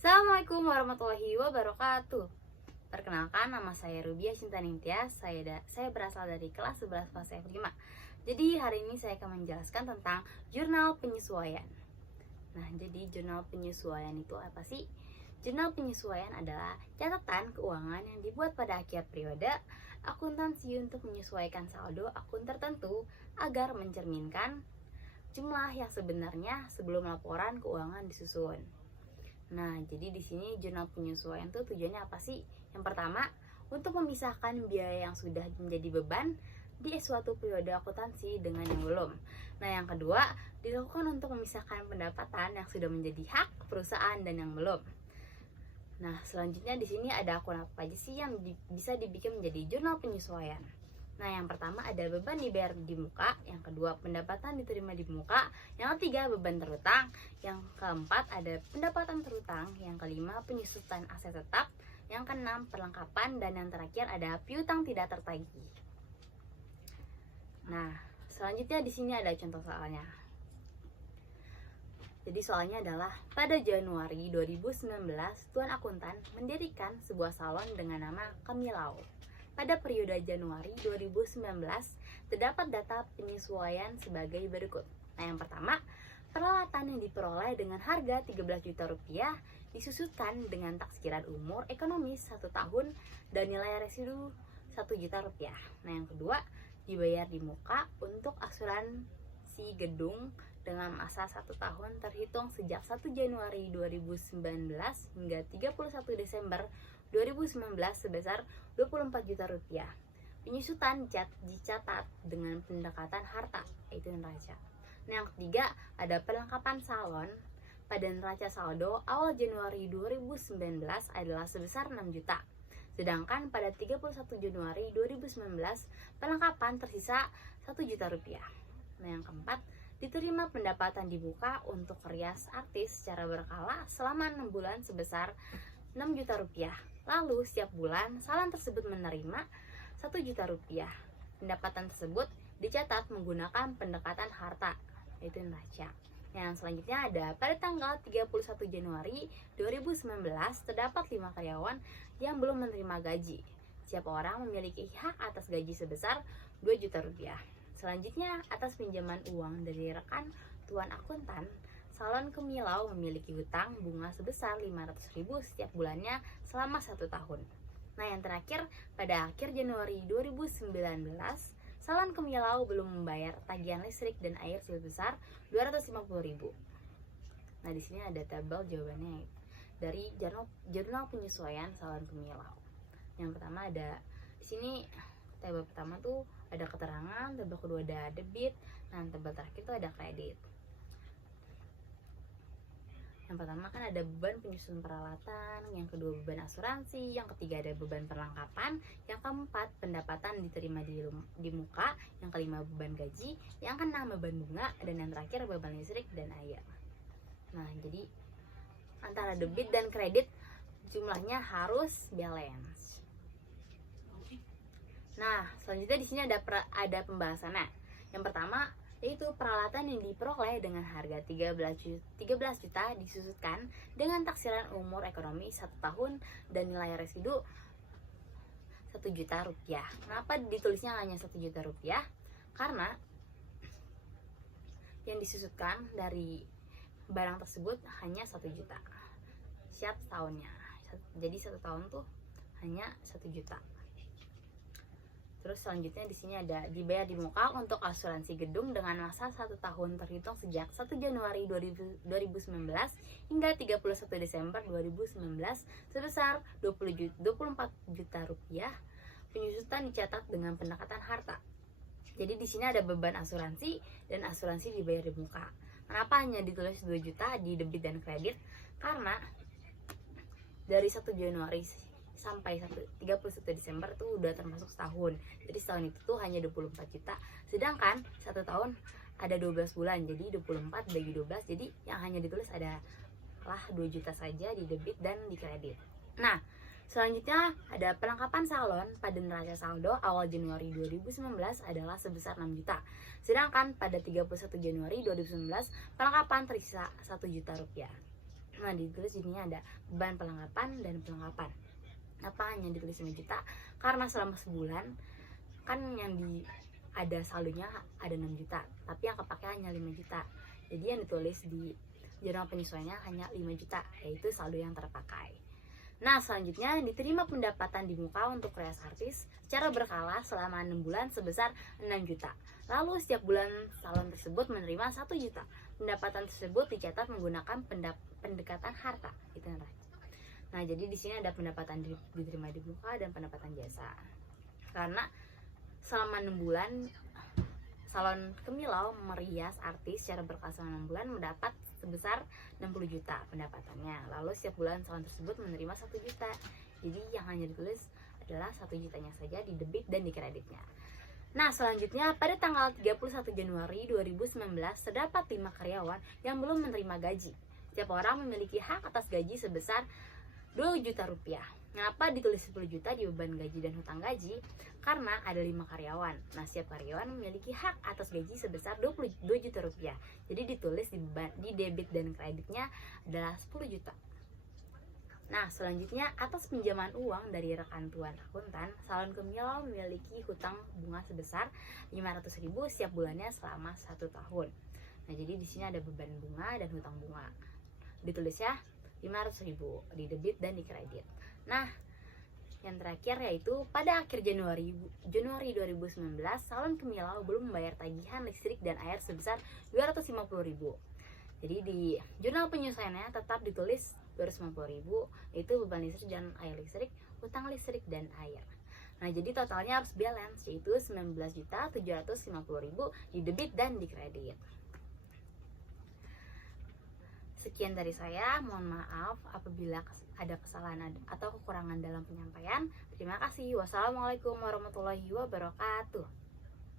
Assalamualaikum warahmatullahi wabarakatuh. Perkenalkan, nama saya Rubia Cinta Ningtyas. Saya berasal dari kelas 11 fase F5. Jadi hari ini saya akan menjelaskan tentang jurnal penyesuaian. Nah, jadi jurnal penyesuaian itu apa sih? Jurnal penyesuaian adalah catatan keuangan yang dibuat pada akhir periode akuntansi untuk menyesuaikan saldo akun tertentu agar mencerminkan jumlah yang sebenarnya sebelum laporan keuangan disusun. Nah, jadi di sini jurnal penyesuaian tuh tujuannya apa sih? Yang pertama, untuk memisahkan biaya yang sudah menjadi beban di suatu periode akuntansi dengan yang belum. Nah, yang kedua, dilakukan untuk memisahkan pendapatan yang sudah menjadi hak perusahaan dan yang belum. Nah, selanjutnya di sini ada akun apa aja sih yang bisa dibikin menjadi jurnal penyesuaian. Nah, yang pertama ada beban dibayar di muka, yang kedua pendapatan diterima di muka, yang ketiga beban terutang, yang keempat ada pendapatan terutang, yang kelima penyusutan aset tetap, yang keenam perlengkapan, dan yang terakhir ada piutang tidak tertagih. Nah, selanjutnya di sini ada contoh soalnya. Jadi soalnya adalah pada Januari 2019, Tuan Akuntan mendirikan sebuah salon dengan nama Kamilau. Pada periode Januari 2019, terdapat data penyesuaian sebagai berikut. Nah, yang pertama, peralatan yang diperoleh dengan harga 13 juta rupiah disusutkan dengan taksiran umur ekonomis 1 tahun dan nilai residu 1 juta rupiah. Nah, yang kedua, dibayar di muka untuk asuransi gedung dengan masa 1 tahun terhitung sejak 1 Januari 2019 hingga 31 Desember 2019 sebesar 24 juta rupiah. Penyusutan dicatat dengan pendekatan harta, yaitu neraca. Nah, yang ketiga ada perlengkapan salon pada neraca saldo awal Januari 2019 adalah sebesar 6 juta. Sedangkan pada 31 Januari 2019 perlengkapan tersisa 1 juta rupiah. Nah, yang keempat, diterima pendapatan dibuka untuk rias artis secara berkala selama 6 bulan sebesar 6 juta rupiah. Lalu setiap bulan salon tersebut menerima 1 juta rupiah. Pendapatan tersebut dicatat menggunakan pendekatan harta, yaitu neraca. Yang selanjutnya ada pada tanggal 31 Januari 2019 terdapat 5 karyawan yang belum menerima gaji. Setiap orang memiliki hak atas gaji sebesar 2 juta rupiah. Selanjutnya, atas pinjaman uang dari rekan Tuan Akuntan, Salon Kemilau memiliki hutang bunga sebesar 500.000 setiap bulannya selama 1 tahun. Nah, yang terakhir, pada akhir Januari 2019, Salon Kemilau belum membayar tagihan listrik dan air sebesar 250.000. Nah, di sini ada tabel jawabannya dari jurnal penyesuaian Salon Kemilau. Yang pertama ada di sini tabel pertama tuh ada keterangan, tabel kedua ada debit, dan tabel terakhir tuh ada kredit. Yang pertama kan ada beban penyusun peralatan, yang kedua beban asuransi, yang ketiga ada beban perlengkapan, yang keempat pendapatan diterima di muka, yang kelima beban gaji, yang keenam beban bunga, dan yang terakhir beban listrik dan air. Nah, jadi antara debit dan kredit jumlahnya harus balance. Nah, selanjutnya di sini ada pembahasannya. Yang pertama yaitu peralatan yang diperoleh dengan harga 13 juta disusutkan dengan taksiran umur ekonomi 1 tahun dan nilai residu 1 juta rupiah. Kenapa ditulisnya hanya 1 juta rupiah? Karena yang disusutkan dari barang tersebut hanya 1 juta setiap tahunnya. Jadi 1 tahun tuh hanya 1 juta. Terus selanjutnya di sini ada dibayar di muka untuk asuransi gedung dengan masa 1 tahun terhitung sejak 1 Januari 2019 hingga 31 Desember 2019 sebesar 24 juta rupiah. Penyusutan dicatat dengan pendekatan harta. Jadi di sini ada beban asuransi dan asuransi dibayar di muka. Kenapa hanya ditulis 2 juta di debit dan kredit? Karena dari 1 Januari sampai 31 Desember tuh udah termasuk setahun. Jadi setahun itu tuh hanya 24 juta. Sedangkan 1 tahun ada 12 bulan. Jadi 24 bagi 12. Jadi yang hanya ditulis adalah 2 juta saja di debit dan di kredit. Nah, selanjutnya ada perlengkapan salon pada neraca saldo awal Januari 2019 adalah sebesar 6 juta. Sedangkan pada 31 Januari 2019 perlengkapan tersisa 1 juta rupiah. Nah, ditulis jadinya ada beban perlengkapan dan perlengkapan. Apa hanya ditulis 5 juta? Karena selama sebulan kan yang ada saldonya ada 6 juta, tapi yang kepake hanya 5 juta. Jadi yang ditulis di jurnal penyesuaiannya hanya 5 juta, yaitu saldo yang terpakai. Nah, selanjutnya diterima pendapatan di muka untuk kreasi artis secara berkala selama 6 bulan sebesar 6 juta. Lalu setiap bulan salon tersebut menerima 1 juta. Pendapatan tersebut dicatat menggunakan pendekatan harta. Gitu. Nah, jadi di sini ada pendapatan diterima di muka dan pendapatan jasa. Karena selama 6 bulan salon Kemilau merias artis secara berkala selama 6 bulan mendapat sebesar 60 juta pendapatannya. Lalu setiap bulan salon tersebut menerima 1 juta. Jadi yang hanya ditulis adalah 1 jutanya saja di debit dan di kreditnya. Nah, selanjutnya pada tanggal 31 Januari 2019 terdapat 5 karyawan yang belum menerima gaji. Setiap orang memiliki hak atas gaji sebesar 2 juta rupiah. Kenapa ditulis 10 juta di beban gaji dan hutang gaji? Karena ada 5 karyawan. Nah, setiap karyawan memiliki hak atas gaji sebesar 22 juta rupiah. Jadi ditulis di debit dan kreditnya adalah 10 juta. Nah, selanjutnya atas pinjaman uang dari rekan tuan akuntan, salon Kemilau memiliki hutang bunga sebesar 500.000 setiap bulannya selama 1 tahun. Nah, jadi di sini ada beban bunga dan hutang bunga. Ditulis ya 500.000 di debit dan di kredit. Nah, yang terakhir yaitu pada akhir Januari 2019 salon Kemilau belum membayar tagihan listrik dan air sebesar 250.000. Jadi di jurnal penyesuaiannya tetap ditulis 250.000, yaitu beban listrik dan air listrik, hutang listrik dan air. Nah, jadi totalnya harus balance, yaitu 19.750.000 di debit dan di kredit. Sekian dari saya, mohon maaf apabila ada kesalahan atau kekurangan dalam penyampaian. Terima kasih. Wassalamualaikum warahmatullahi wabarakatuh.